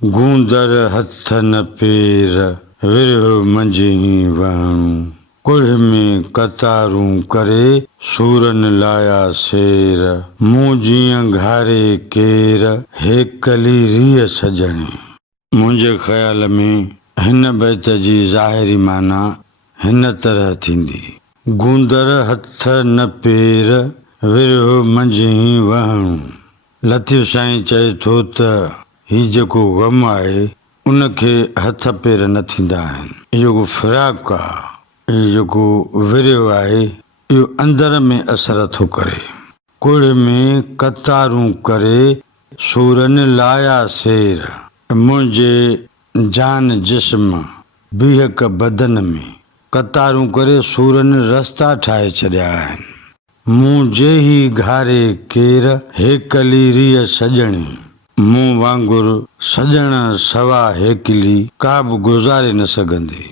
गूंदर हथ न पेर विरह मंझि वहणु कुल्ह में कतारूं करे सूरन लाया शेर मूं जीअं घारे केर हेकली रीह सजणी। मुंहिंजे ख़्याल में हिन बैत जी ज़ाहिरी माना हिन तरह थींदी। गूंदर हथ न पेर विरह मंझि वहणु। लतीफ़ साईं चए थो त हीउ जेको ग़म आहे उनखे हथ पेर न थींदा आहिनि। इहो जेको फिराक आहे, इहो जेको विरह आहे, इहो अंदर में असर थो करे। कुल्ह में कतारूं करे सूरन लाया शेर। मुंहिंजे जान जिस्म बीहक बदन में कतारूं करे सूरन रस्ता ठाहे छॾिया आहिनि। मूं जे ही घारे केर हेकली रीह सजणी। मूं वांगुरु सजण सवा हेकली का बि गुज़ारे न सघंदी।